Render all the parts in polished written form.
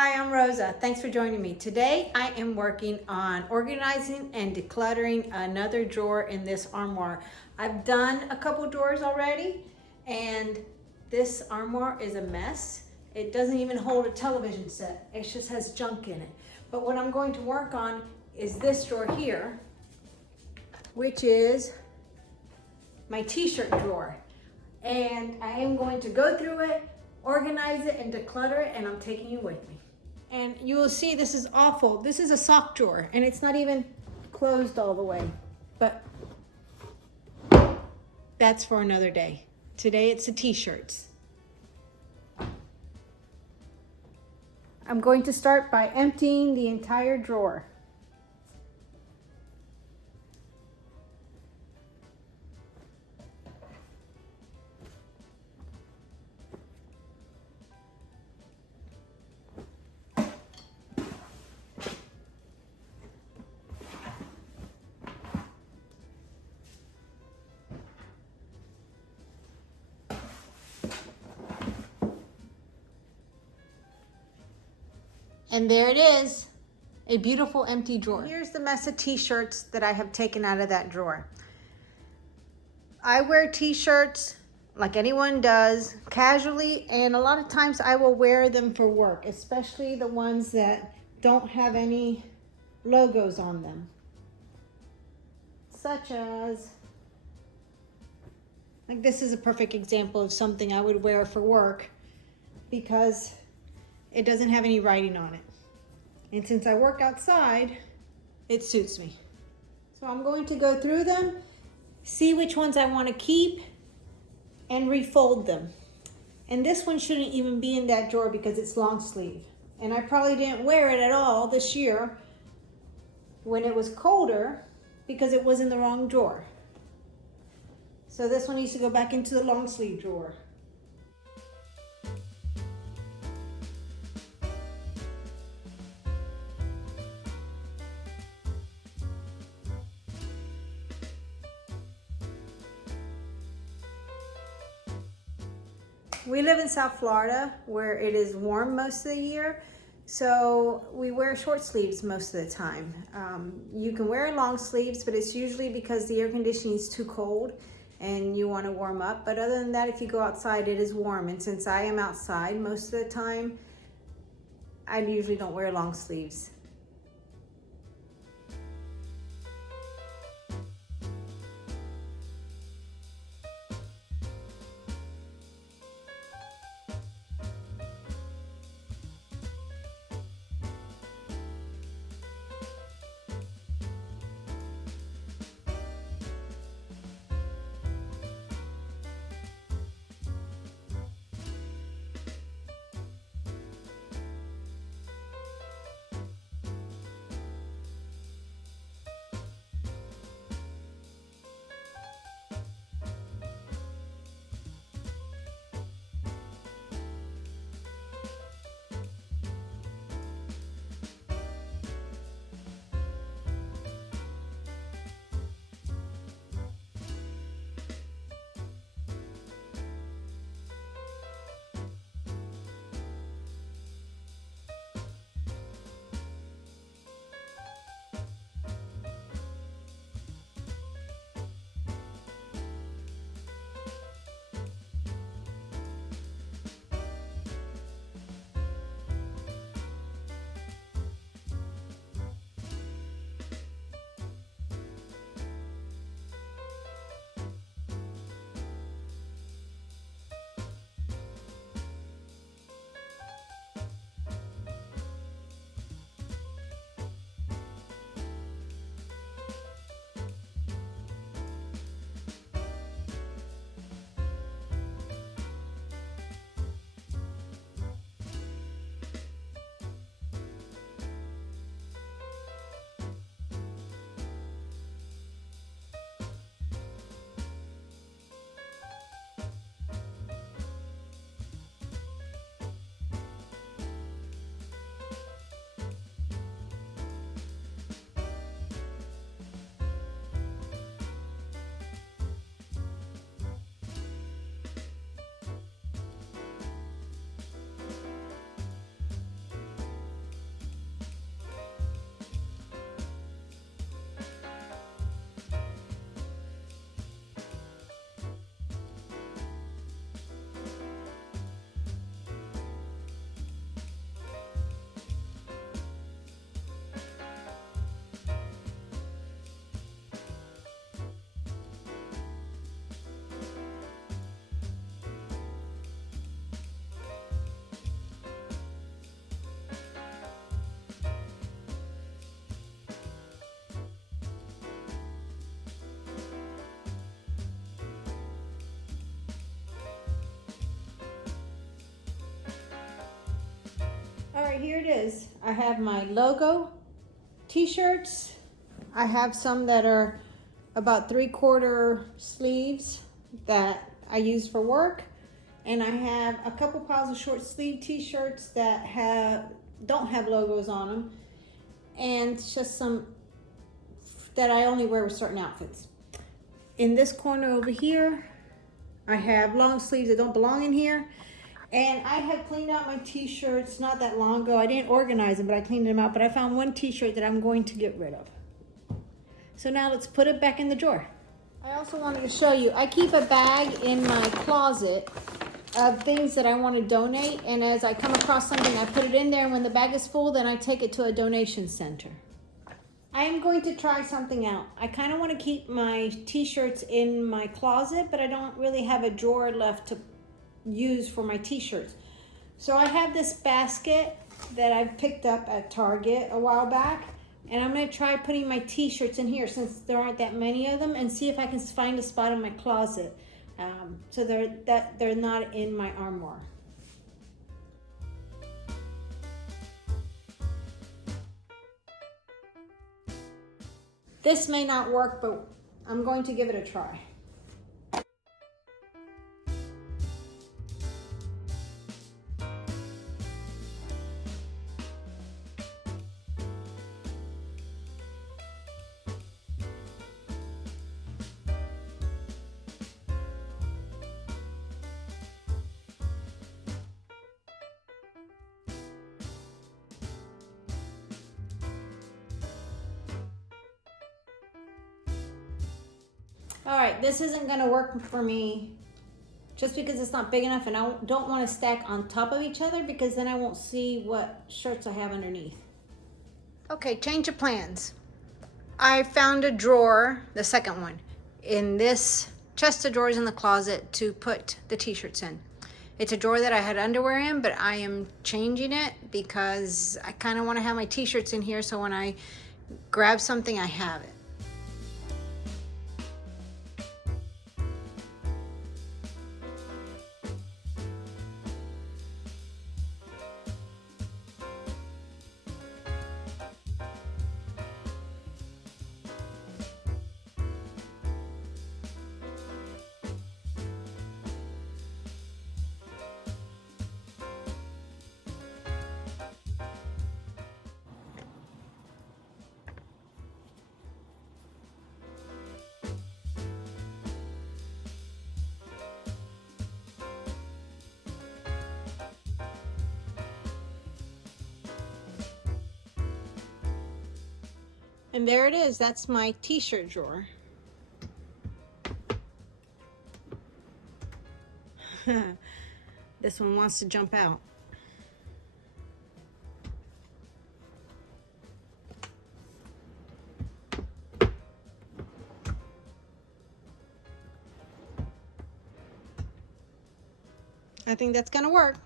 Hi, I'm Rosa. Thanks for joining me. Today I am working on organizing and decluttering another drawer in this armoire. I've done a couple drawers already and this armoire is a mess. It doesn't even hold a television set. It just has junk in it. But what I'm going to work on is this drawer here, which is my t-shirt drawer. And I am going to go through it, organize it, and declutter it, and I'm taking you with me. And you will see this is awful. This is a sock drawer, and it's not even closed all the way. But that's for another day. Today it's the t-shirts. I'm going to start by emptying the entire drawer. And there it is, a beautiful empty drawer. Here's the mess of t-shirts that I have taken out of that drawer. I wear t-shirts like anyone does, casually, and a lot of times I will wear them for work, especially the ones that don't have any logos on them. Such as, like this is a perfect example of something I would wear for work because it doesn't have any writing on it. And since I work outside, it suits me. So I'm going to go through them, see which ones I want to keep, and refold them. And this one shouldn't even be in that drawer because it's long sleeve. And I probably didn't wear it at all this year when it was colder because it was in the wrong drawer. So this one needs to go back into the long sleeve drawer. We live in South Florida where it is warm most of the year, so we wear short sleeves most of the time. You can wear long sleeves, but it's usually because the air conditioning is too cold and you want to warm up. But other than that, if you go outside, it is warm. And since I am outside most of the time, I usually don't wear long sleeves. right, here it is. I have my logo t-shirts. I have some that are about 3/4 sleeves that I use for work. And I have a couple piles of short sleeve t-shirts that don't have logos on them. And just some that I only wear with certain outfits. In this corner over here, I have long sleeves that don't belong in here. And I have cleaned out my t-shirts not that long ago. I didn't organize them, but I cleaned them out. But I found one t-shirt that I'm going to get rid of. So now let's put it back in the drawer. I also wanted to show you, I keep a bag in my closet of things that I want to donate. And as I come across something, I put it in there. And when the bag is full, then I take it to a donation center. I am going to try something out. I kind of want to keep my t-shirts in my closet, but I don't really have a drawer left to use for my t-shirts. So I have this basket that I picked up at Target a while back, and I'm going to try putting my t-shirts in here since there aren't that many of them, and see if I can find a spot in my closet so they're not in my armoire. This may not work, but I'm going to give it a try. All right, this isn't gonna work for me just because it's not big enough, and I don't want to stack on top of each other because then I won't see what shirts I have underneath. Okay, change of plans. I found a drawer, the second one, in this chest of drawers in the closet to put the t-shirts in. It's a drawer that I had underwear in, but I am changing it because I kind of want to have my t-shirts in here so when I grab something, I have it. And there it is, that's my t-shirt drawer. This one wants to jump out. I think that's gonna work.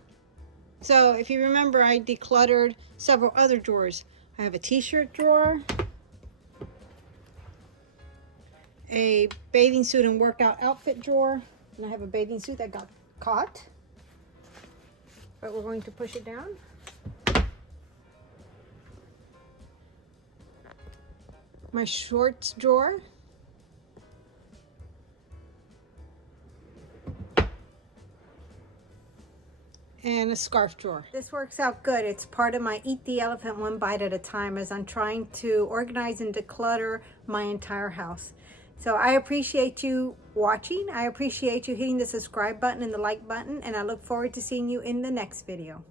So if you remember, I decluttered several other drawers. I have a t-shirt drawer, a bathing suit and workout outfit drawer, and I have a bathing suit that got caught, but we're going to push it down. My shorts drawer, and a scarf drawer. This works out good. It's part of my Eat the Elephant One Bite at a Time as I'm trying to organize and declutter my entire house. So I appreciate you watching. I appreciate you hitting the subscribe button and the like button, and I look forward to seeing you in the next video.